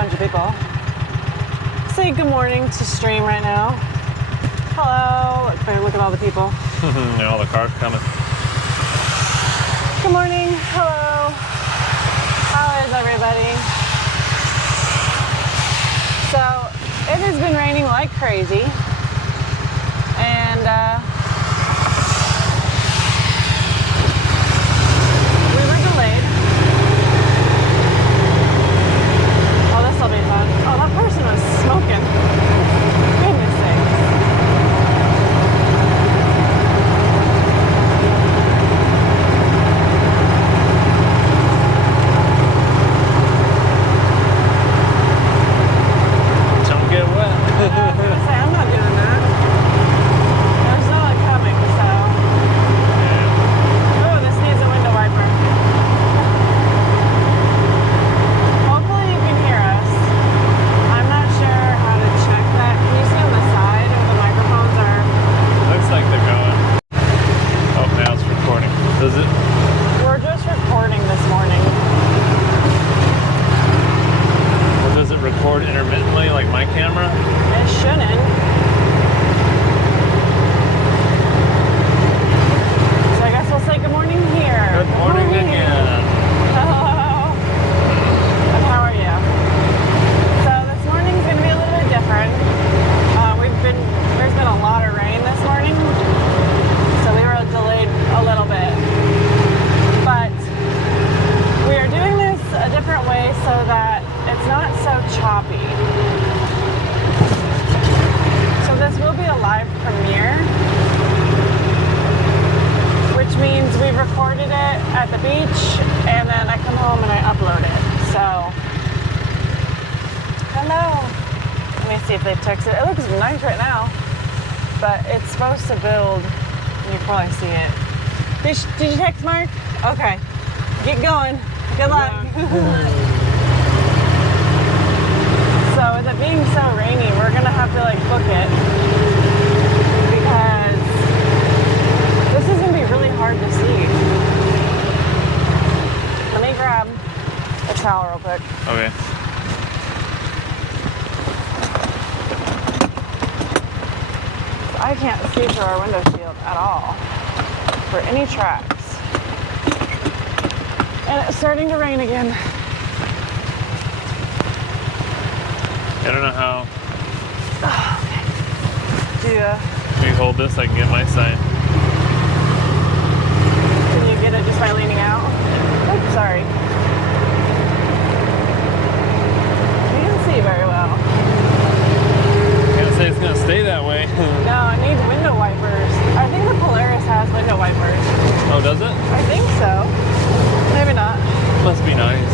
bunch of people. Say good morning to stream right now. Hello. Look at all the people. And all the cars coming. Good morning. Hello. How is everybody? So, it has been raining like crazy. And, we were delayed. Oh, this'll be fun. Oh, that person was smoking. Goodness sakes. Don't get wet. I was gonna say, I'm not doing that. There's no one coming, so. Oh, this needs a window wiper. Hopefully you can hear us. I'm not sure how to check that. Can you see on the side where the microphones are? Looks like they're going. Oh, now it's recording. Does it? We're just recording this morning. Or does it record intermittently like my camera? It shouldn't. So I guess we'll say good morning here. Good morning again. Hello. And how are you? So this morning's going to be a little bit different. There's been a lot of rain this morning, so we were delayed a little bit. But we are doing this a different way so that it's not so choppy. So this will be a live premiere, which means we've recorded it at the beach and then I come home and I upload it. So, hello. Let me see if they've texted. It looks nice right now, but it's supposed to build. You can probably see it. Did you text Mark? Okay. Get going. Good luck. So with it being so rainy, we're gonna have to like book it because this is gonna be really hard to see. Let me grab a towel real quick. Okay. I can't see through our window shield at all for any tracks. And it's starting to rain again. I don't know how. Oh, okay. Can you hold this? I can get my side. Can you get it just by leaning out? Oops, sorry. You can see very well. Can't say it's gonna stay that way. No, it needs window wipers. I think the Polaris has window wipers. Oh, does it? I think so. Maybe not. Must be nice.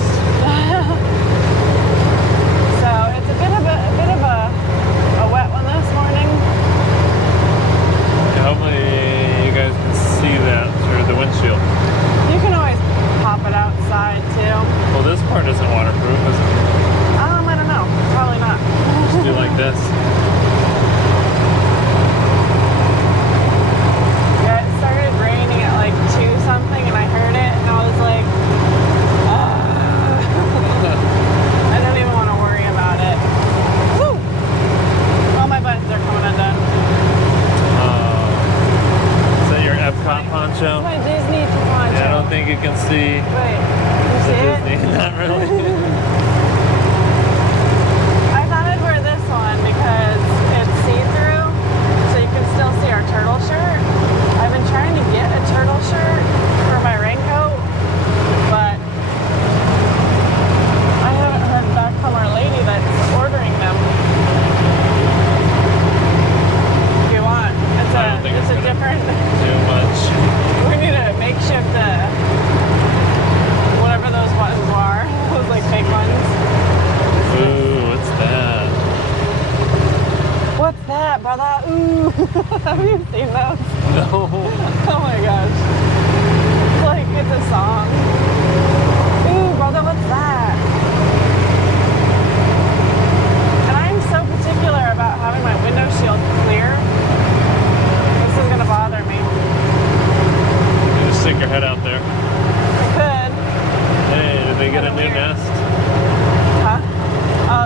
So it's a bit of a wet one this morning. Yeah, hopefully you guys can see that through the windshield. You can always pop it outside too. Well, this part isn't waterproof, is it? I don't know. Probably not. Just do like this. Yeah, it started raining at like 2 something and I heard it and I was like, I don't even want to worry about it. Woo! All my buttons are coming undone. Is that your Epcot poncho? It's my Disney poncho. Yeah, I don't think you can see Wait, you see it? Disney. Not really. I thought I'd wear this one because it's see-through, so you can still see our turtle shirt. I've been trying to get a turtle shirt for my raincoat, but I haven't heard back from our lady that's ordering them. If you want, I don't think it's a different. Too much. We need a makeshift, whatever those ones are, those like fake ones. Ooh, what's that? What's that, brother? Ooh, have you seen those? No. Oh my gosh. It's like, it's a song. Ooh, brother, what's that? And I'm so particular about having my window shield clear. This is gonna bother me. You just stick your head out there. I could. Hey, did they get a new nest? Huh? Oh,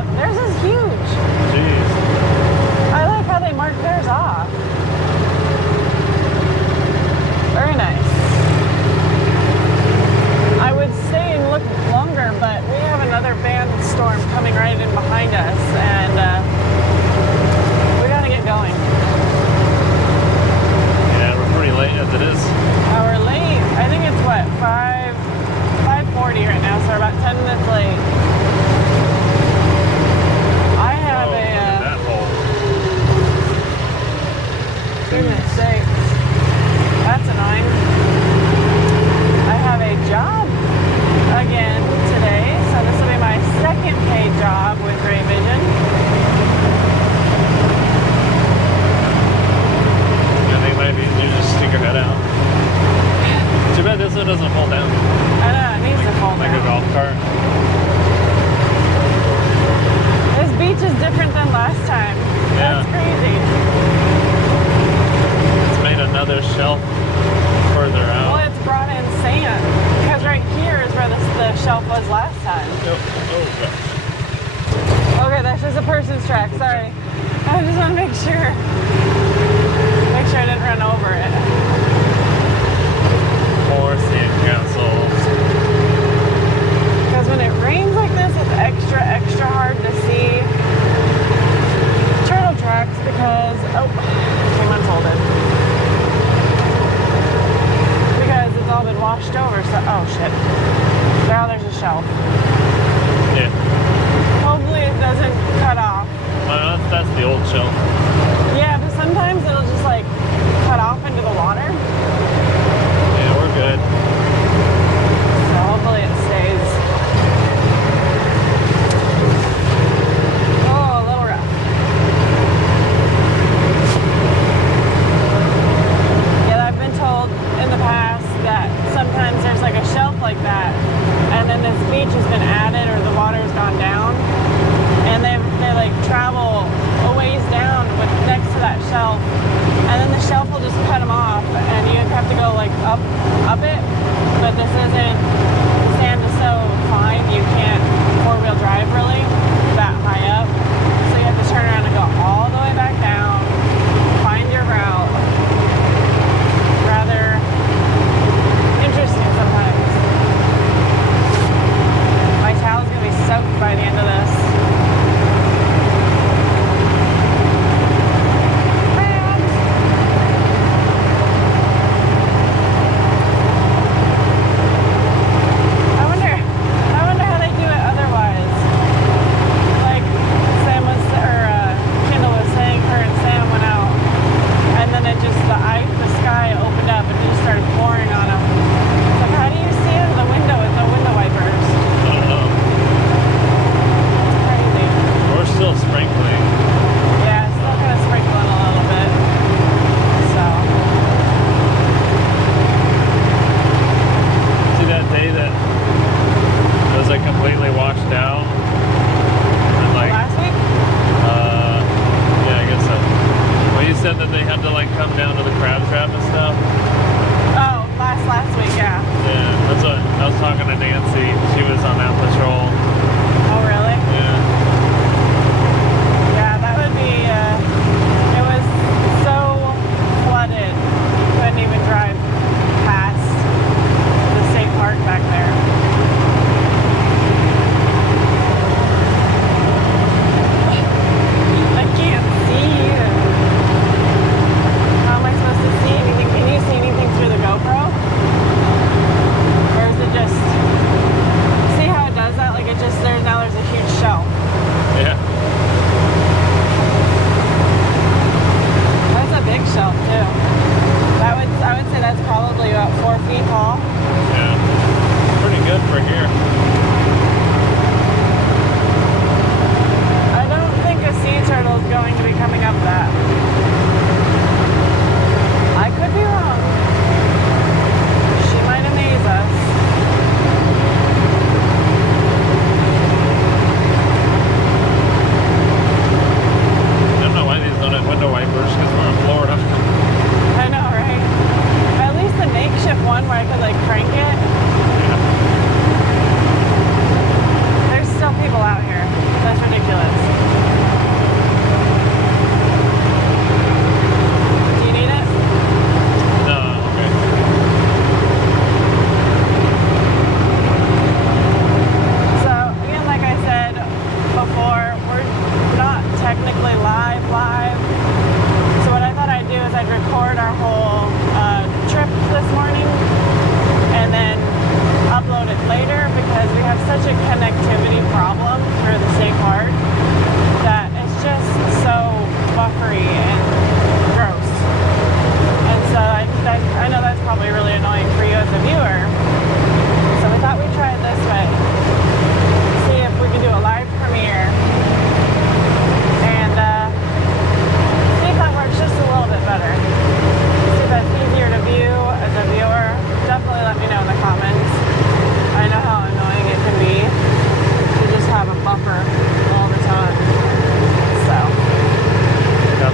thunderstorm coming right in behind us, and we gotta get going. Yeah, we're pretty late as it is. We're late. I think it's what, 5:40 right now, so we're about 10 minutes late. I have Oh, look at that hole. goodness sakes. That's annoying. I have a job again today, so this will be my second paid job with Great Vision. I think maybe you just stick your head out. Too bad this one doesn't fall down. I know, it needs to fall Like a down. golf cart. This beach is different than last time. Yeah. That's crazy. It's made another shelf further Well, out. it's brought in sand, because right here is where the shelf was last time. Oh, gosh. Okay, that's just a person's track, sorry. I just want to make sure. Make sure I didn't run over it. More sand castles. Because when it rains like this, it's extra, extra hard to see turtle tracks because, oh, came unfolded. Because it's all been washed over, so, oh shit. Now there's a shelf. Yeah. Hopefully it doesn't cut off. Well, that's the old shelf. Yeah, but sometimes it'll just like cut off into the water. Yeah, we're good. So hopefully it stays. Oh, a little rough. Yeah, I've been told in the past that sometimes there's like a shelf like that, and then this beach has been added or the water's gone down, and they like travel a ways down with next to that shelf, and then the shelf will just cut them off, and you have to go like up it. But this isn't, the sand is so fine you can't four-wheel drive really that high up, so you have to turn around and go all the way back down, find your route. Rather interesting sometimes. My towel's gonna be soaked by the end of this. I wonder how they do it otherwise.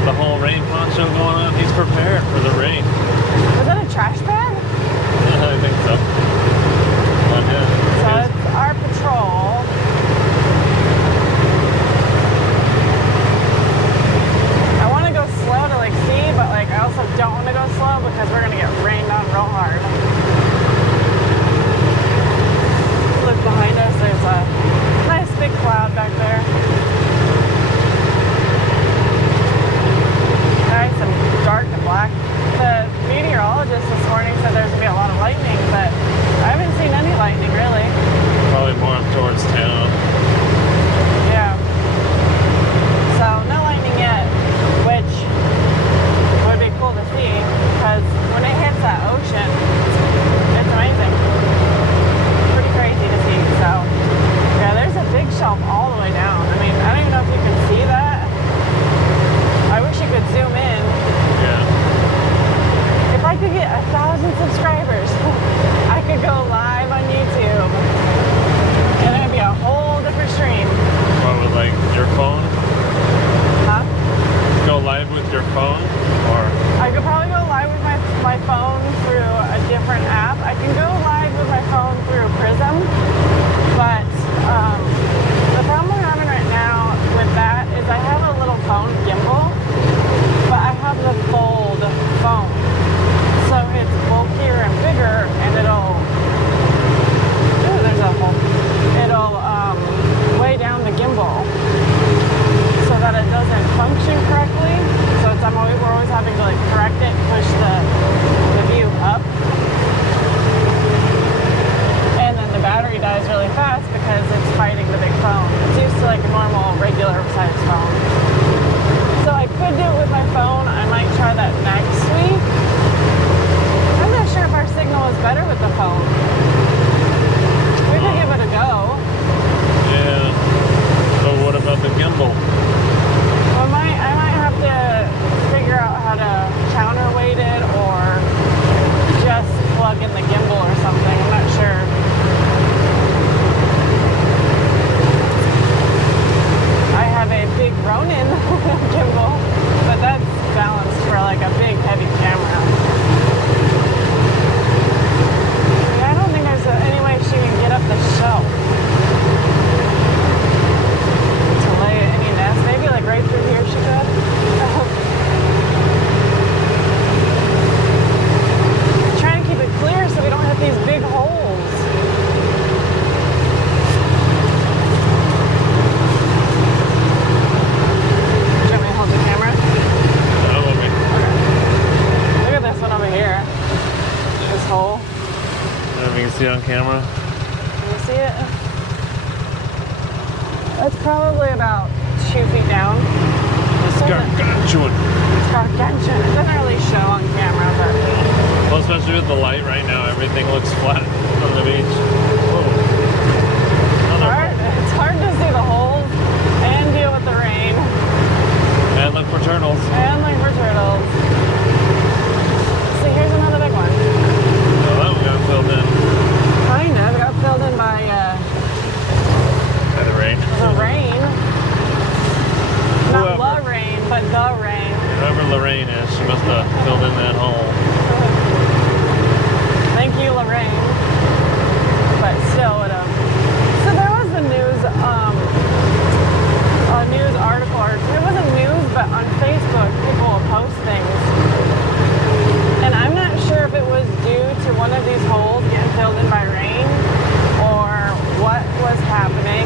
the whole rain poncho going on. He's prepared for the rain. Was that a trash bag? I think so. But, yeah, So it is. it's our patrol. I want to go slow to like see, but like I also don't want to go slow because we're gonna get rained on real hard. Look behind us, there's a nice big cloud back there. Nice and dark and black. The meteorologist this morning said there's gonna be a lot of lightning, but I haven't seen any lightning really. Probably more up towards town. Yeah. So no lightning yet, which would be cool to see because when it hits that ocean, it's amazing. Pretty crazy to see. So yeah, there's a big shelf all the way down. I mean, I don't even know if you can see that. I wish you could zoom in. Yeah. If I could get 1,000 subscribers, I could go live on YouTube. And it would be a whole different stream. What, with like your phone? Huh? Go live with your phone? Or I could probably go live with my phone through a different app. I can go live with my phone through Prism, but the problem we're having right now with that is I have a little phone gimbal, but I have the fold phone. So it's bulkier and bigger, and it'll weigh down the gimbal so that it doesn't function correctly. So we're always having to like correct it, push the view up, and then the battery dies really fast because it's fighting the big phone. It's used to like a normal regular size phone. So I could do it with my phone. I might try that next week. I'm not sure if our signal is better with the phone. We could give it a go. yeah. But what about the gimbal? Well, I might have to figure out how to counterweight it or just plug in the gimbal or something. I'm not sure. I have a big Ronin gimbal, but that's balanced for like a big heavy camera. I don't think there's any way she can get up the shelf to lay any nest. Maybe like right through here she could. Trying to keep it clear so we don't have these big holes. Do you want me to hold the camera? That will be. Look at this one over here. This hole. I don't know if you can see it on camera. Can you see it? That's probably about 2 feet down. It's gargantuan. It's gargantuan. It doesn't really show on camera, but Well, especially with the light right now, everything looks flat on the beach. Whoa. it's hard to see the holes and deal with the rain And look for turtles. and look for turtles. See, here's another big one. Oh, that one got filled in Kind of. It got filled in by by the rain. the rain. Not Whoever. the rain, but the rain. Whoever Lorraine is, she must have filled in that hole. Thank you, Lorraine. But still, so there was a news article, or it wasn't news, but on Facebook, people will post things. And I'm not sure if it was due to one of these holes getting filled in by rain or what was happening.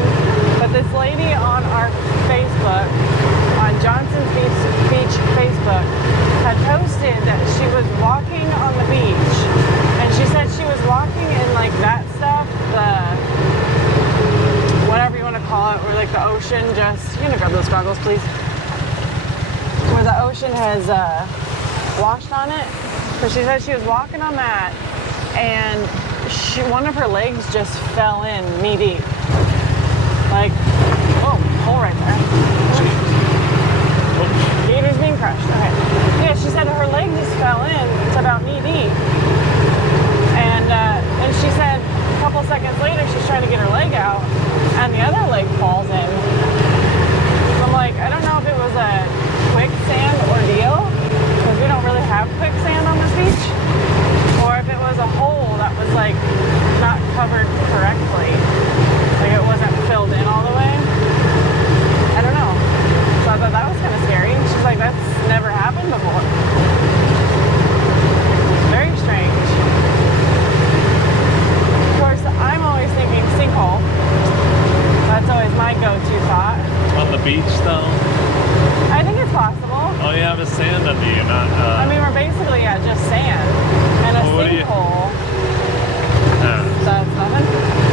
But this lady on our Facebook, on Johnson's Beach Facebook, had posted that she was walking on the beach. And she said she was walking in like that stuff, whatever you want to call it, where like the ocean just, you gonna grab those goggles please? Where the ocean has washed on it. So she said she was walking on that and one of her legs just fell in knee deep. Like, oh, hole right there. Gator's being crushed. Okay. Yeah, she said her leg just fell in. It's about knee deep. And then she said a couple seconds later she's trying to get her leg out and the other leg falls in. So I'm like, I don't know if it was a quicksand or on the beach though? I think it's possible. All you have is sand under you, not. I mean, we're basically at just sand and a Well, what do you- sinkhole. That's nothing.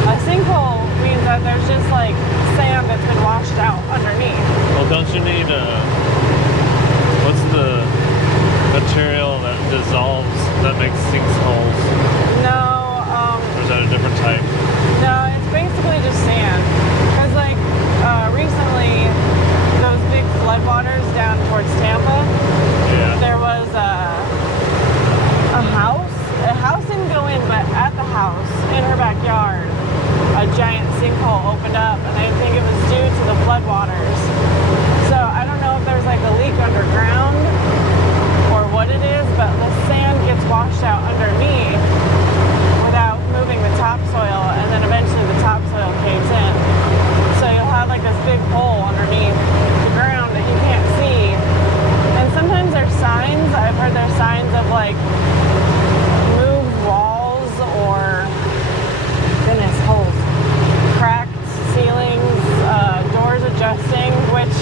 A sinkhole means that there's just like sand that's been washed out underneath. Well, don't you need what's the material that dissolves that makes sinkholes? No, Or is that a different type? no, it's basically just sand. Because like recently, those big floodwaters down towards Tampa, Yeah. there was a house. The house didn't go in, but at the house, in her backyard, a giant sinkhole opened up, and I think it was due to the floodwaters. So I don't know if there's like a leak underground or what it is, but the sand gets washed out underneath without moving the topsoil, and then eventually the topsoil caves in. So you'll have like this big hole underneath the ground that you can't see. And sometimes there's signs. I've heard there's signs of like moved walls or goodness, holes, cracked ceilings, doors adjusting, which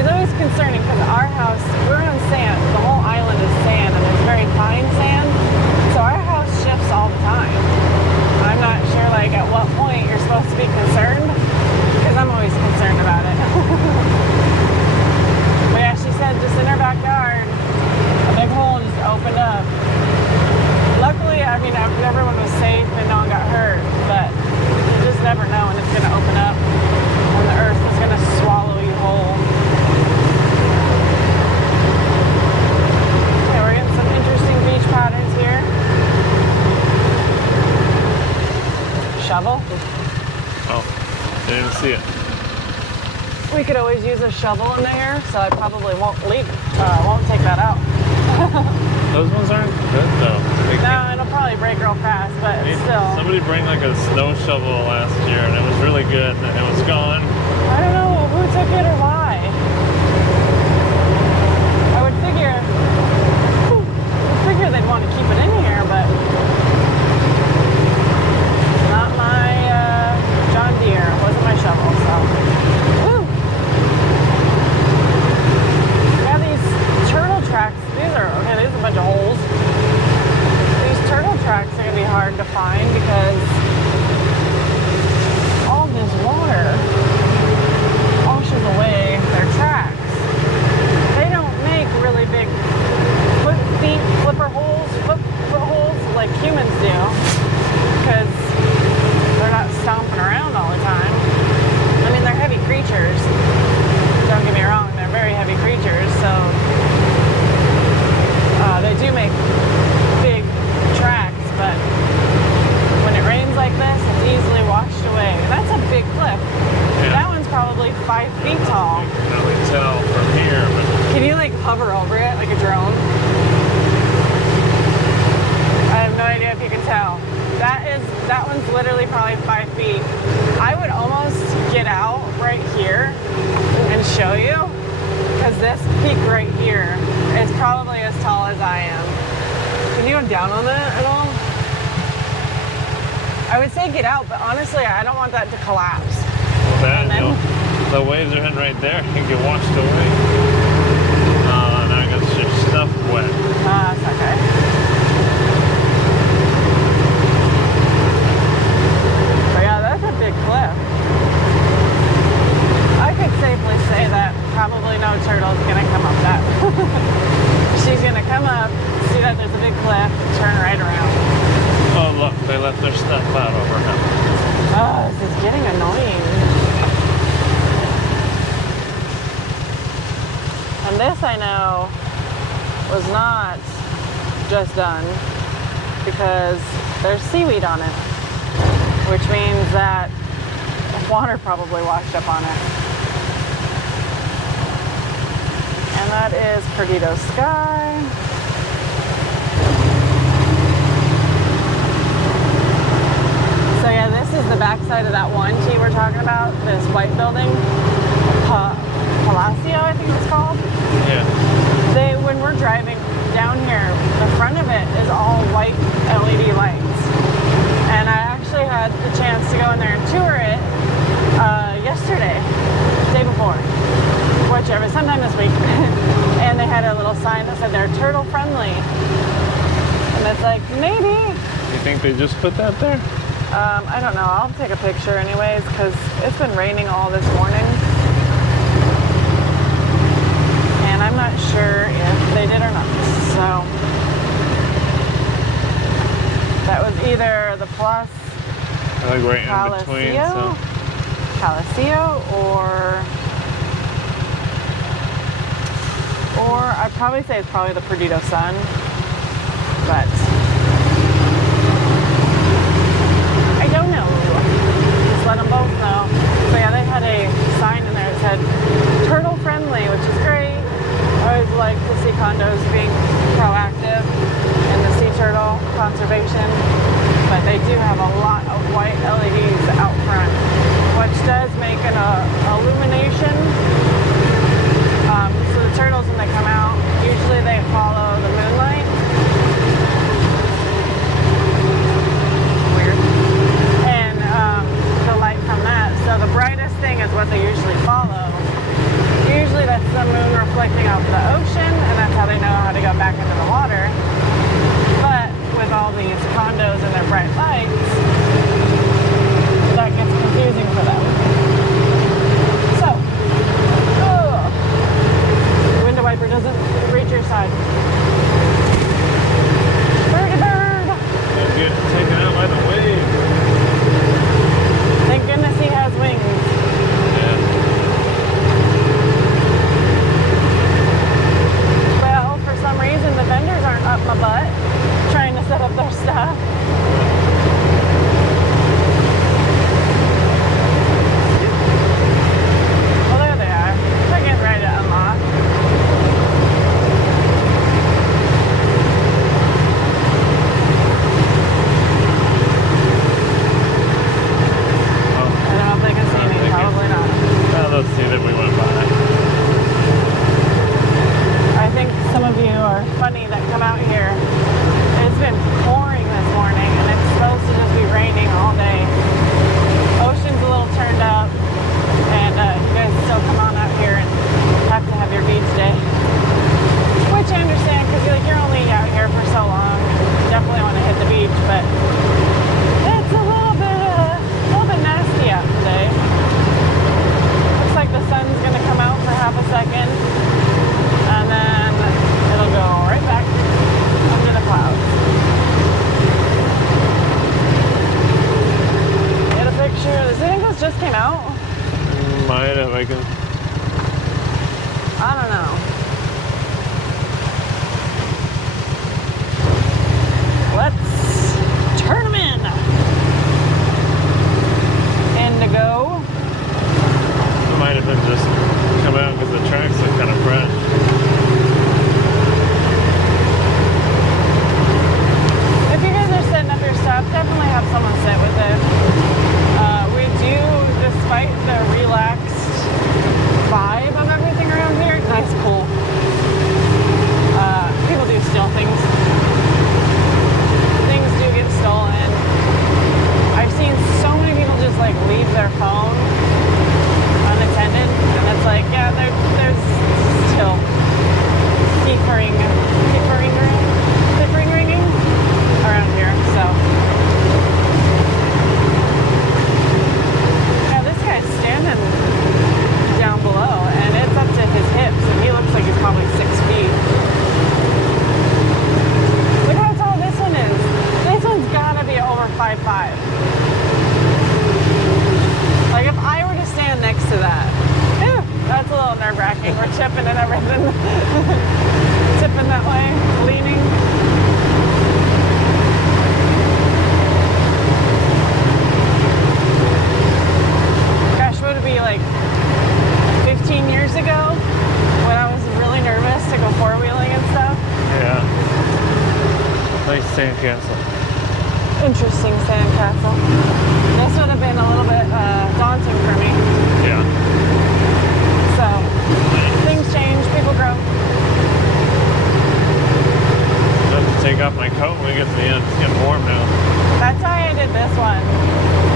is always concerning because our house, we're on sand. The whole island is sand and it's very fine sand. So our house shifts all the time. I'm not sure like at what point you're supposed to be concerned because I'm always concerned about it. But yeah, she said just in her backyard, a big hole just opened up. Luckily, I mean, everyone was safe and no one got hurt, but you just never know when it's going to open up, when the earth is going to swallow you whole. Okay, we're getting some interesting beach patterns here. Shovel? Oh, didn't even see it. We could always use a shovel in there, so I probably won't take that out. Those ones aren't good though. No, it'll probably break real fast, but still. Somebody bring like a snow shovel last year and it was really good and it was gone. I don't know who took it or why. I would figure they'd want to keep it in here, but not my John Deere. It wasn't my shovel, so. Woo! Yeah, these turtle tracks, these are a bunch of holes. These turtle tracks are going to be hard to find because all this water washes away their tracks. They don't make really big footholds like humans do because they're not stomping around all the time. I mean, they're heavy creatures. Don't get me wrong, they're very heavy creatures, so they do make big tracks, but when it rains like this, it's easily washed away. That's a big cliff. Yeah. That one's probably 5 feet tall. You can only tell from here, but Can you like hover over it like a drone? I have no idea if you can tell. That one's literally probably 5 feet. I would almost get out right here and show you, because this peak right here is probably as tall as I am. Can you go down on that at all? I would say get out, but honestly, I don't want that to collapse. well, that, And then- the waves are heading right there. You can get washed away. Now I got your stuff wet. That's okay. But yeah, that's a big cliff. I could safely say that probably no turtle is going to come up that. She's going to come up, see that there's a big cliff, turn right around. Oh look, they left their stuff out over him. Oh, this is getting annoying. And this I know was not just done because there's seaweed on it, which means that water probably washed up on it. And that is Perdido Sky. So yeah, this is the backside of that one T we're talking about, this white building. Palacio, I think it's called. Yeah. When we're driving down here, the front of it is all white LED lights. And I actually had the chance to go in there and tour it yesterday, the day before. sign that said they're turtle friendly. And it's like, maybe. You think they just put that there? I don't know. I'll take a picture anyways because it's been raining all this morning. And I'm not sure if they did or not. So that was either the Plus I think right in between. So. Calisio or I'd probably say it's probably the Perdido Sun. But I don't know. Just let them both know. So yeah, they had a sign in there that said turtle friendly, which is great. I always like to see condos being proactive in the sea turtle conservation. But they do have a lot of white LEDs out front, which does make an illumination. So the turtles, when they come out, usually they follow the moonlight. Weird. And the light from that. So the brightest thing is what they usually follow. Usually that's the moon reflecting off the ocean, and that's how they know how to go back into the water. But with all these condos and their bright lights, that gets confusing for them. So, window wiper doesn't reach your side. Birdie bird! Don't get taken out by the wave. Thank goodness he has wings. Yeah. Well, for some reason, the vendors aren't up my butt trying to set up their stuff. Well, there they are. They're getting ready to unlock. Oh, I don't know if they can see me. Probably not. well, let's see that we went by. I think some of you are funny that come out here. It's been pouring this morning and it's supposed to just be raining all day. Ocean's a little turned up and you guys still come on out here and have to have your beach day. Which I understand because you're only out here for so long. You definitely want to hit the beach, but it's a little bit nasty out today. Looks like the sun's going to come out for half a second. And then it'll go right back under the clouds. Get a picture. Do you think this just came out? Might have, I can. I don't know. Let's turn them in. Indigo. It might have been just come out because the tracks look kind of fresh. If you guys are setting up your stuff, definitely have someone sit with it. We do, despite the relaxed vibe of everything around here, nice, cool. People do steal things. Things do get stolen. I've seen so many people just like leave their phone unattended, and it's like, yeah, there's still keep ringing around here. So yeah, this guy's standing down below and it's up to his hips and he looks like he's probably 6 feet. Look how tall this one is. This one's gotta be over 5'5". Like if I were to stand next to that, that's a little nerve-wracking. We're chipping and everything. Tipping that way, leaning. Gosh, would it be like 15 years ago when I was really nervous to go four-wheeling and stuff? Yeah. Nice sandcastle. Interesting sandcastle. This would have been a little bit daunting for me. Yeah. So, things change, people grow. I have to take off my coat when we get to the end. It's getting warm now. That's why I did this one.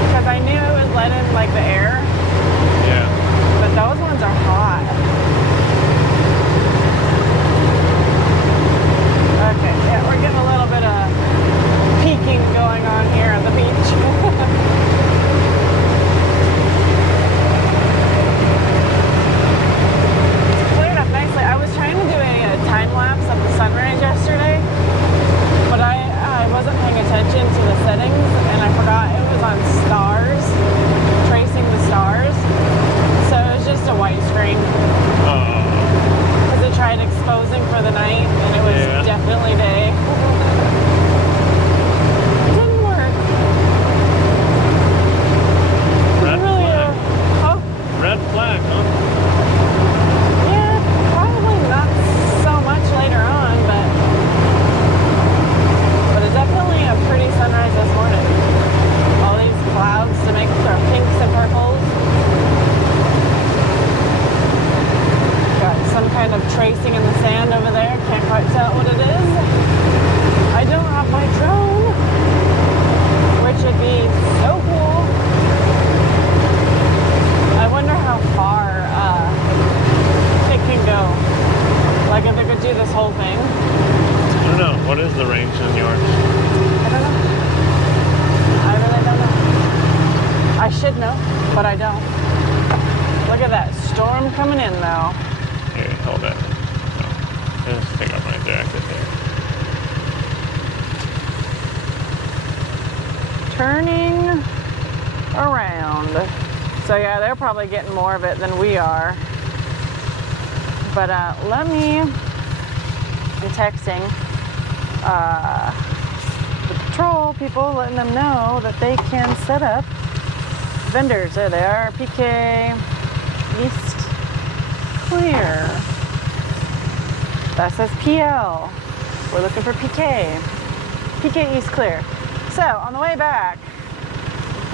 Because I knew it was letting like the air. Yeah. But those ones are hot. morning Oh, because it tried exposing for the night, and it was Yeah. definitely day. It didn't work. red Really, flag. oh, Red flag, huh? yeah, probably not so much later on, but it's definitely a pretty sunrise this morning. All these clouds to make their pinks and purples. Got some kind of tracing in the sand over there. Can't quite tell what it is. I don't have my drone, which would be so cool. I wonder how far it can go. Like if it could do this whole thing. I don't know. What is the range in yours? I don't know. I really don't know. I should know, but I don't. Look at that storm coming in though. Here, hold it. No. Just take off right there. Exit there. Turning around. So yeah, they're probably getting more of it than we are. But let me, I'm texting the patrol people, letting them know that they can set up vendors. There they are, PK East Clear. That says PL. We're looking for PK. PK East Clear. So on the way back,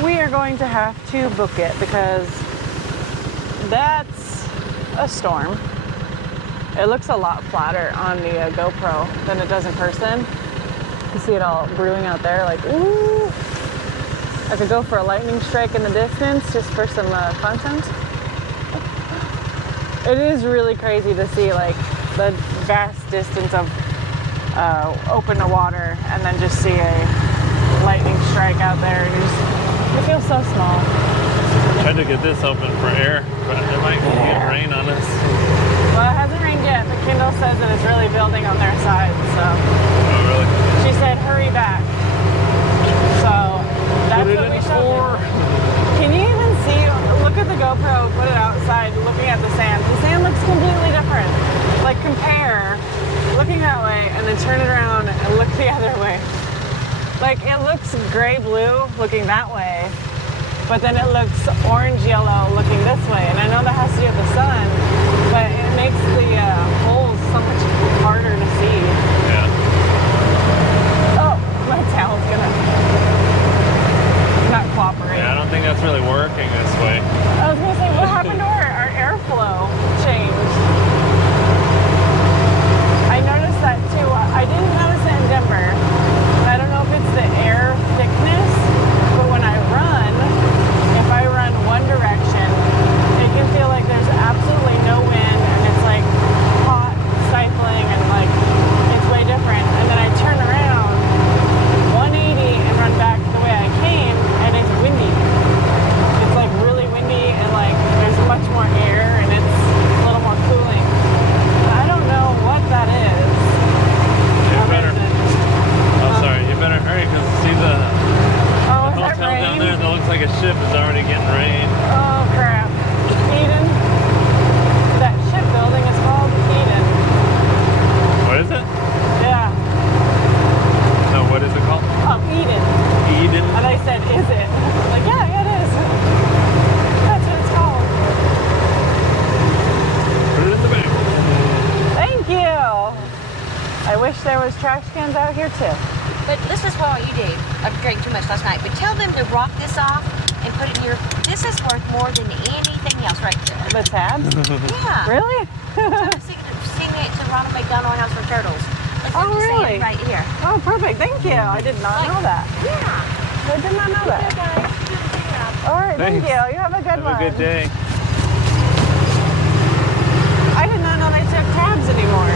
we are going to have to book it because that's a storm. It looks a lot flatter on the GoPro than it does in person. You see it all brewing out there, like, ooh. I could go for a lightning strike in the distance just for some content. It is really crazy to see like the vast distance of open water and then just see a lightning strike out there. It feels so small. Tried to get this open for air, but it might get rain on us. Well, it hasn't rained yet, but Kendall says that it's really building on their side, so. Oh, really? She said, hurry back. So, that's Put it what we in showed four. you. Can you even see, look at the GoPro, put it outside, looking at the sand. The sand looks completely different. Like, compare looking that way and then turn it around and look the other way. Like, it looks gray-blue looking that way, but then it looks orange-yellow looking this way. And I know that has to do with the sun, but it makes the holes so much harder to see. Yeah. Oh, my towel's gonna not cooperate. Yeah, I don't think that's really working this way. I was gonna say, what happened to our airflow changed? I noticed that too. I didn't notice it in Denver. I don't know if it's the air thickness, but when I run, if I run one direction, it can feel like there's absolutely no wind and it's like hot, stifling, and like it's way different. And then I turn around 180 and run back the way I came, and it's windy. It's like really windy and like there's much more air and it's a little more cooling. I don't know what that is. You What better. is it? Oh, sorry. You better hurry because see the Oh, is that hotel down rain? there that looks like a ship is already getting rain. Oh crap. Eden. That shipbuilding is called Eden. What is it? Yeah. No, what is it called? Oh, Eden. Eden. And I said, is it? Like, yeah, it is. That's what it's called. Put it in the bag. Thank you. I wish there was trash cans out here too. But this is what you do. I drank too much last night. But tell them to rock this off and put it in your. This is worth more than anything else right there. The tabs? Yeah. Really? I'm singing it to Ronald McDonald House for Turtles. Like Oh, I'm just saying really? right here. Oh, perfect. Thank you. I did not know that. Yeah. I did not know Okay, that. guys. You do a good job. All right, thank Thanks. you. You have a good Have one. a good day. I did not know they took tabs anymore.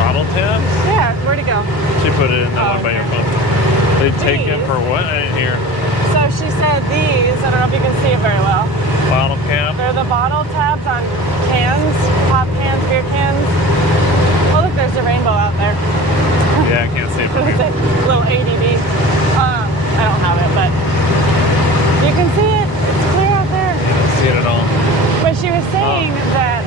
Bottle tabs? Yeah, where'd it go? She put it in the one by your phone. They take it These? for what? I didn't hear. So she said these, I don't know if you can see it very well. Bottle cap. They're the bottle tabs on cans, pop cans, beer cans. Oh, look, there's a rainbow out there. Yeah, I can't see it from It's here. a little ADD. I don't have it, but you can see it. It's clear out there. I don't see it at all. But she was saying that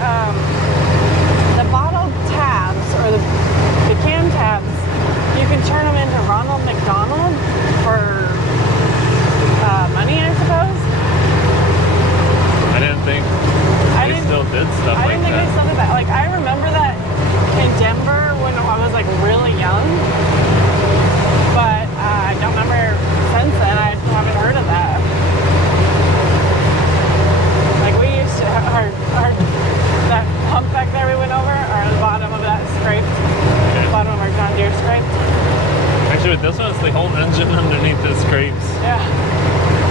Dude, this one's the whole engine underneath the scrapes. Yeah.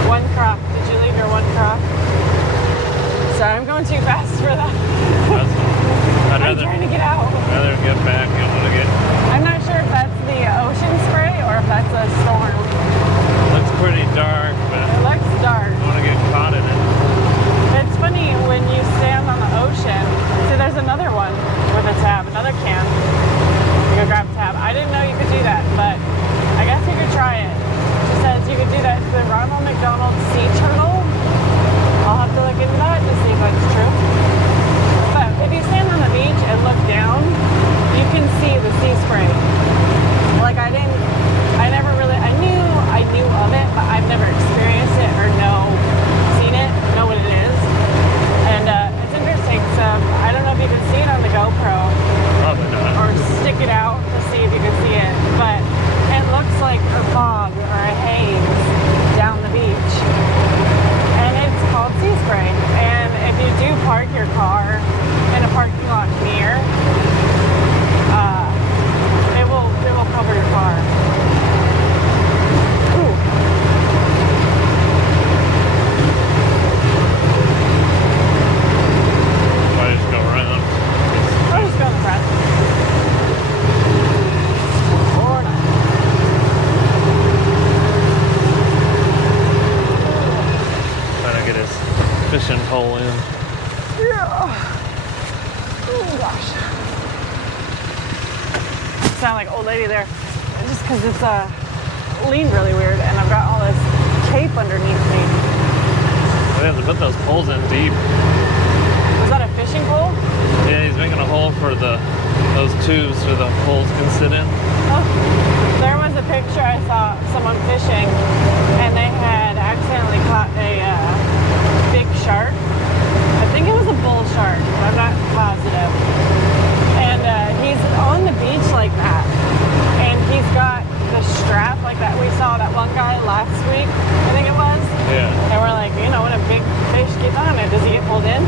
One crop. Did you leave your one crop? Sorry, I'm going too fast for that. I'd I'm trying to get out. rather get back. I want to get. I'm not sure if that's the ocean spray or if that's a storm. Looks pretty dark, but It looks dark. I want to get caught in it. It's funny when you stand on the ocean. See, there's another one with a tab, another can. You go grab a tab. I didn't know you could do that, but I guess you could try it. She says you could do that to the Ronald McDonald Sea Turtle. I'll have to look into that to see if that's true. But if you stand on the beach and look down, you can see the sea spray. Like I knew of it, but I've never experienced it or seen it, know what it is. And it's interesting. So I don't know if you can see it on the GoPro. Probably not. Or stick it out to see if you can see it. But it looks like a fog or a haze down the beach. And it's called sea spray. And if you do park your car in a parking lot near, it will cover your car. Ooh. I just go around. I'll just go in the front. Or not. Trying to get his fishing pole in. Yeah. Oh gosh. Sound like old lady there. Just because it's leaned really weird and I've got all this tape underneath me. We have to put those poles in deep. Was that a fishing pole? Yeah, he's making a hole for those tubes so the poles can sit in. Oh, there was a picture I saw someone fishing and they had accidentally caught a big shark. I think it was a bull shark, but I'm not positive. And he's on the beach like that. And he's got the strap like that. We saw that one guy last week, I think it was. Yeah. And we're like, when a big fish gets on it, does he get pulled in?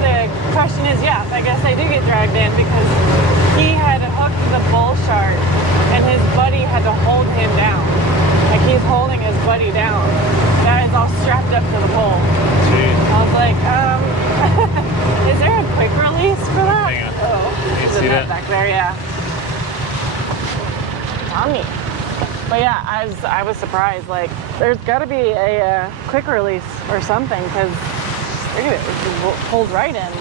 The question is, yeah, I guess they do get dragged in because he had hooked the bull shark and his buddy had to hold him down. Like he's holding his buddy down. That is all strapped up to the pole. Gee. I was like, is there a quick release for that? Hang on. Oh, You there's a see net that? back there, yeah. On me. But yeah, I was surprised. Like, there's got to be a quick release or something because look at it, it's pulled right in.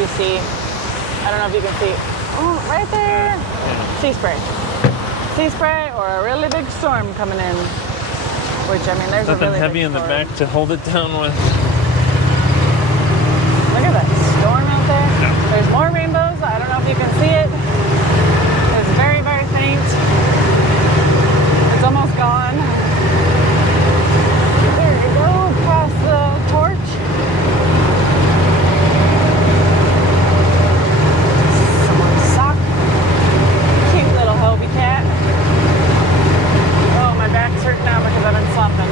You see, I don't know if you can see. Oh, right there. Yeah. Sea spray. Sea spray or a really big storm coming in. Which I mean, there's Nothing a really heavy big in the storm. back to hold it down with. Look at that storm out there. Yeah. There's more rainbows. I don't know if you can see it. It's very, very faint. It's almost gone. There you go, past the torch. Someone's sock. Cute little Hobie cat. Oh, my back's hurting now because I've been slumping.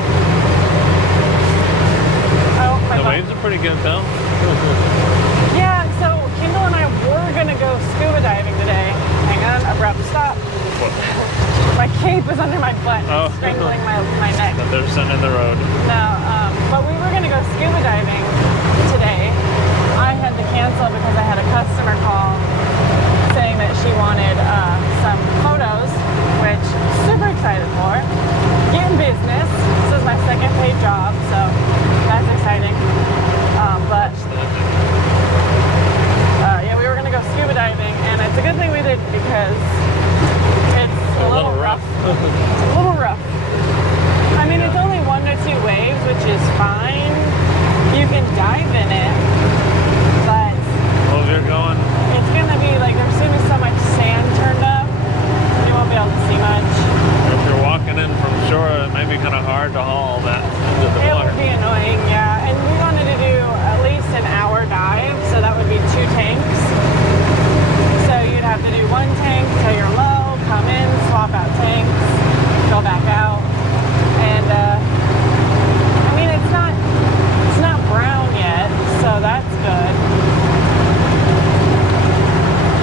Oh, my The butt. waves are pretty good though. Yeah, so Kendall and I were gonna go scuba diving today. Hang on, abrupt stop. My cape is under my butt, Oh. strangling my neck. But they're sitting in the road. No, but we were gonna go scuba diving today. I had to cancel because I had a customer call saying that she wanted some photos, which I'm super excited for. Getting business. This is my second paid job, so that's exciting. But yeah, we were gonna go scuba diving, and it's a good thing we did because it's a little rough. It's a little rough. I mean, it's only 1 to 2 waves, which is fine. You can dive in it, but Oh, you're going. it's gonna be like there's gonna be so much sand turned up, you won't be able to see much. If you're walking in from shore, it may be kind of hard to haul that into the It water. would be annoying, yeah. And we wanted to do at least an hour dive, so that would be 2 tanks. So you'd have to do 1 tank till you're low, come in, swap out tanks, go back out. And I mean it's not brown yet, so that's good.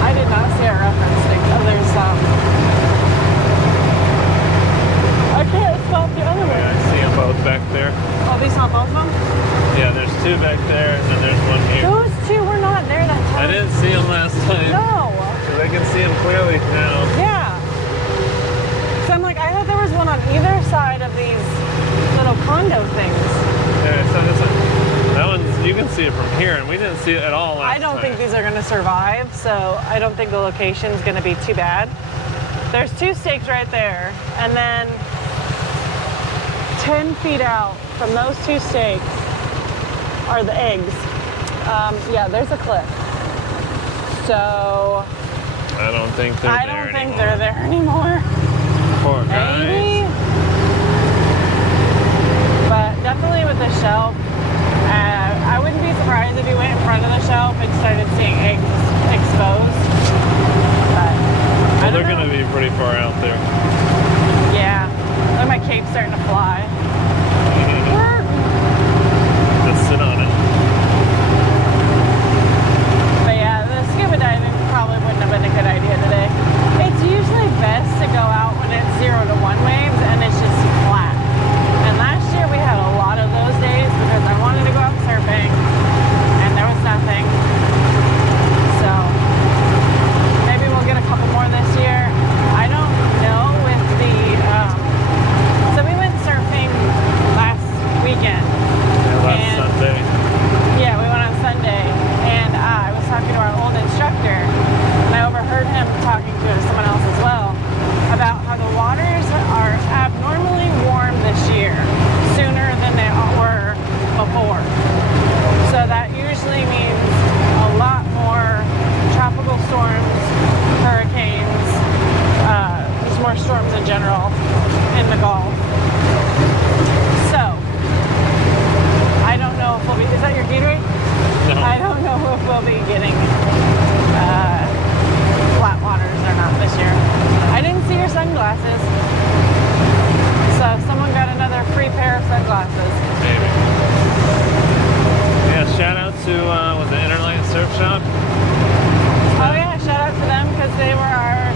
I did not see a reference to oh there's clearly now. Yeah. So I'm like, I thought there was one on either side of these little condo things. Yeah, so that one's, you can see it from here, and we didn't see it at all last I don't time. think these are gonna survive, so I don't think the location's gonna be too bad. There's 2 stakes right there, and then 10 feet out from those 2 stakes are the eggs. Yeah, there's a cliff. So I don't think they're I there don't think anymore. they're there anymore. Poor guys. Maybe. But definitely with the shelf, I wouldn't be surprised if you went in front of the shelf and started seeing eggs exposed. But Well, I they're don't know. going to be pretty far out there. Yeah. Look, my cape's starting to fly. Just sit on it. But yeah, the scuba diving probably wouldn't have been a good idea today. It's usually best to go out when it's 0 to 1 waves and it's just flat. And last year we had a lot of those days because I wanted to go out surfing and there was nothing. So maybe we'll get a couple more this year. I don't know with the, so we went surfing last weekend. Yeah, last And- Sunday. Yeah, we went on Sunday, and I was talking to our old instructor, and I overheard him talking to someone else as well about how the waters are abnormally warm this year, sooner than they were before. So that usually means a lot more tropical storms, hurricanes, just more storms in general in the Gulf. So I don't know if we'll be, is that your Gatorade? No. I don't know if we'll be getting flat waters or not this year. I didn't see your sunglasses. So someone got another free pair of sunglasses. Maybe. Yeah, shout out to with the Interlight Surf Shop. Oh yeah, shout out to them because they were our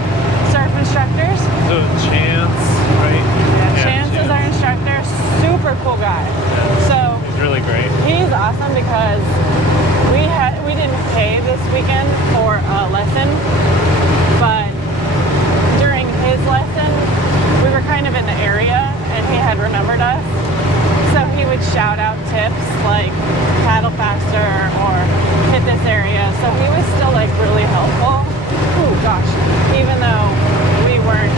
surf instructors. So Chance, right? Yeah, Chance is our instructor, super cool guy. Yeah. So He's really great. he's awesome because we didn't pay this weekend for a lesson, but during his lesson we were kind of in the area and he had remembered us, so he would shout out tips like paddle faster or hit this area, so he was still like really helpful. Oh gosh, even though we weren't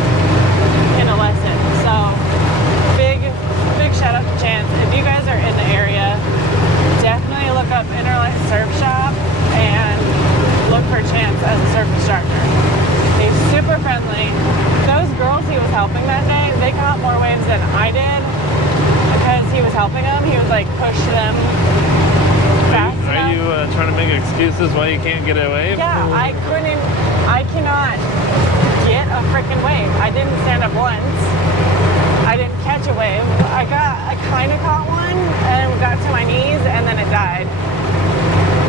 in a lesson. So big shout out to Chance. If you guys are in the area, definitely look up Interlight Surf Shop and look for Chance as a surf instructor. He's super friendly. Those girls he was helping that day, they caught more waves than I did because he was helping them. He was like push them fast Are enough. you trying to make excuses why you can't get a wave? Yeah, I cannot get a freaking wave. I didn't stand up once. I didn't catch a wave. I kind of caught one and got to my knees and then it died.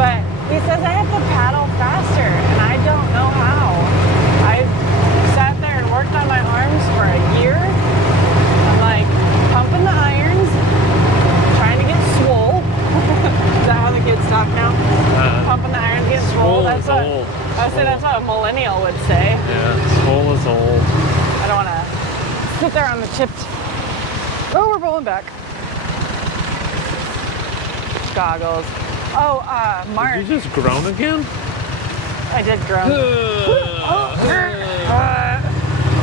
But he says I have to paddle faster and I don't know how. I sat there and worked on my arms for a year. I'm like pumping the irons, trying to get swole. Is that how the kids talk now? Pumping the irons, get swole. Swole is old. I said that's what a millennial would say. Yeah, swole is old. I don't want to sit there on the chipped. Oh, we're rolling back. Goggles. Oh, Mark. Did you just groan again? I did groan.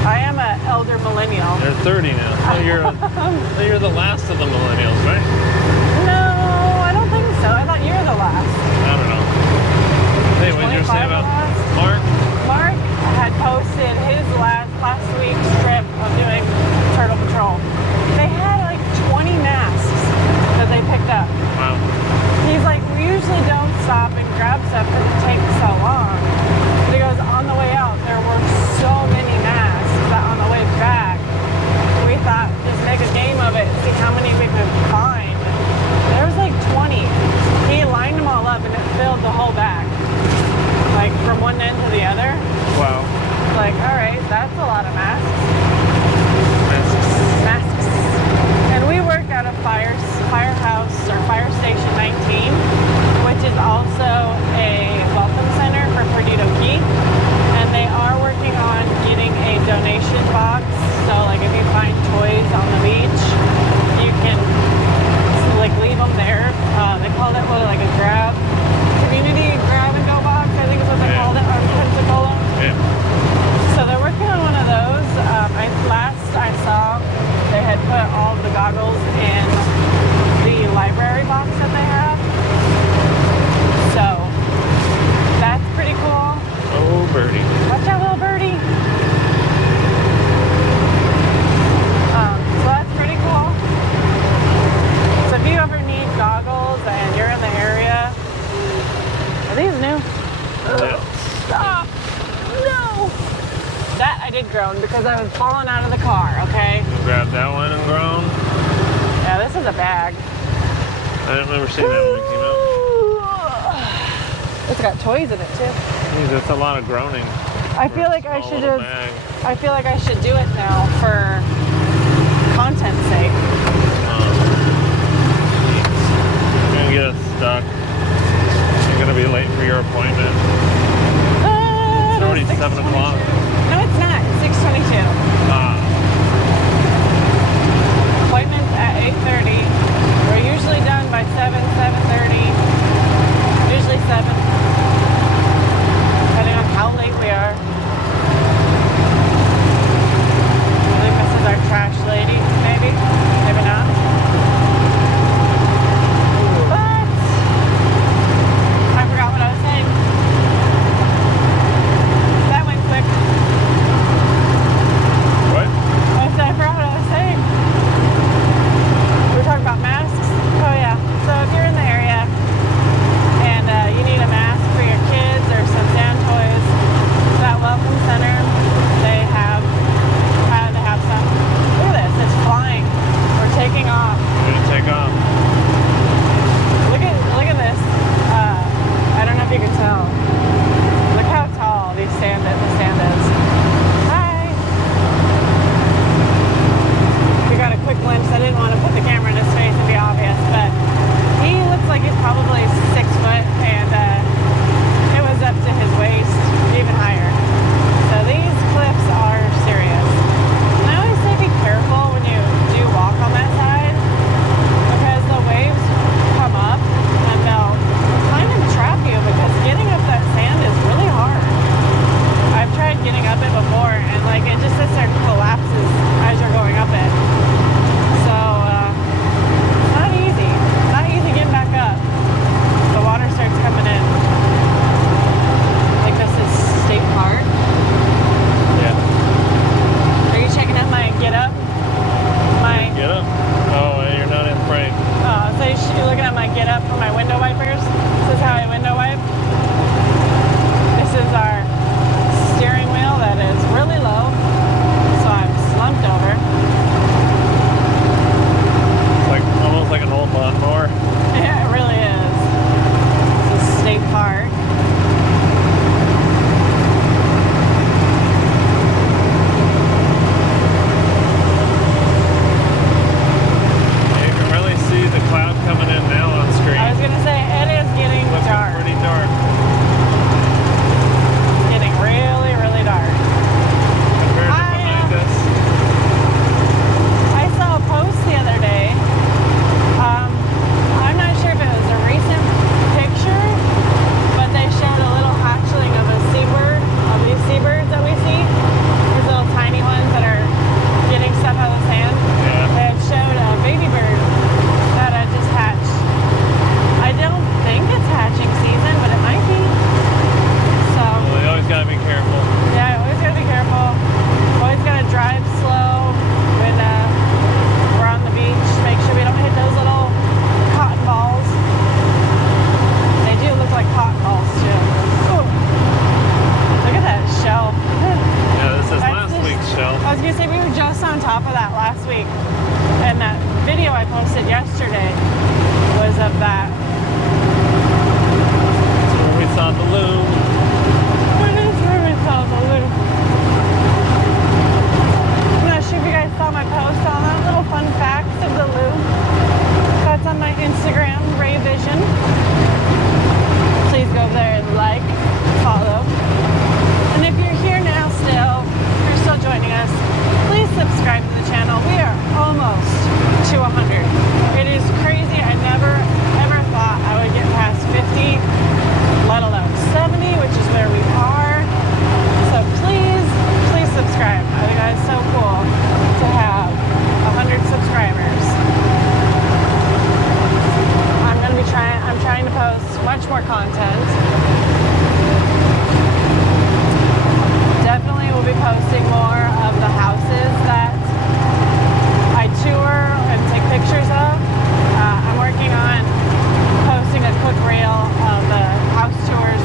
I am an elder millennial. You're 30 now. So you're the last of the millennials, right? No, I don't think so. I thought you were the last. I don't know. Hey, what did you say 25 about last? Mark? Mark had posted his last week's trip of doing Turtle Patrol. They had like 20 masks that they picked up. Wow. He's like, we usually don't stop and grab stuff because it takes so long. But he goes, on the way out, there were so many masks that on the way back, we thought, just make a game of it, see how many we could find. There was like 20. He lined them all up and it filled the whole bag. Like from one end to the other. Wow. Like, all right, that's a lot of masks. Masks. And we work out of Firehouse or Fire Station 19, which is also a welcome center for Perdido Key. And they are working these new? Yeah. Stop! No! That I did groan because I was falling out of the car, okay? You grabbed that one and grown. Yeah, this is a bag. I didn't remember seeing that when it came out. It's got toys in it too. Jeez, that's a lot of groaning. I feel like I Small should little have. bag. I feel like I should do it now for content's sake. You're gonna get us stuck. You're gonna be late for your appointment. It's already 7 o'clock. No, it's not. It's 6:22. Appointments at 8:30. We're usually done by 7:30. Usually 7. Depending on how late we are. I think this is our trash lady, maybe. Maybe not. But I forgot what I was saying. That went quick. What? I forgot what I was saying. We were talking about masks. Oh yeah. So if you're in the area and you need a mask for your kids or some sand toys, that welcome center, they had to have some. Look at this. It's flying. We're taking off. We're gonna take off. Look at this. I don't know if you can tell. Look how tall the sand is. Hi. We got a quick glimpse. I didn't want to put the camera in his face and be obvious, but he looks like he's probably 6 foot, and it was up to his waist, even higher. So these cliffs are serious. And I always say be careful when you do walk on that side, because the waves come up and they'll kind of trap you, because getting up that sand is really hard. I've tried getting up it before, and like it just sits there and collapses as you're going up it. So not easy. Not easy getting back up. The water starts coming in. Like this is State Park. Yeah. Are you checking out my get up? My Get up. Oh, you're not in frame. so you're looking at my get up for my window wipers. This is how I window wipe. This is our steering wheel that is really low, so I'm slumped over. It's like almost like an old lawnmower. Yeah, it really is. This is State Park. You can really see the cloud coming in now on screen. I was gonna say it is getting Looking dark. pretty dark. Getting really, really dark. Compared to behind us. I saw a post the other day. I'm not sure if it was a recent picture, but they showed a little hatchling of a seabird, of these seabirds that we see. These little tiny ones that are getting stuff out of the sand. Yeah. They had showed a baby bird that had just hatched. I don't think it's hatching season, but it might be. So. Well, you always gotta be careful. Yeah, always gotta be careful. Always gotta drive slow when we're on the beach. Make sure we don't hit those little cotton balls. They do look like cotton balls too. Ooh. Look at that shell. Yeah, this is That's last just- week's show. I was gonna say we were just on top of that last week, and that video I posted yesterday was of that. That's where we saw the loom. That is where we saw the loop. I'm not sure if you guys saw my post on that little fun facts of the loop. That's on my Instagram, Ray Vision. Please go there and like, follow. And if you're here now still, you're still joining us, please subscribe to the channel. We are almost to 100. It is crazy. I never ever thought I would get past 50, let alone 70, which is where we are. So please subscribe. I think that's so cool to have 100 subscribers. I'm trying to post much more content. Definitely will be posting more of the houses that I tour and take pictures of. I'm working on posting a quick reel of the house tours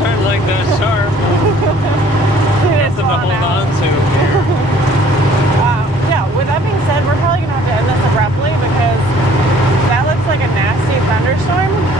turn like that sharp. It's Nothing to falling hold out. on to here. Yeah, with that being said, we're probably going to have to end this abruptly because that looks like a nasty thunderstorm.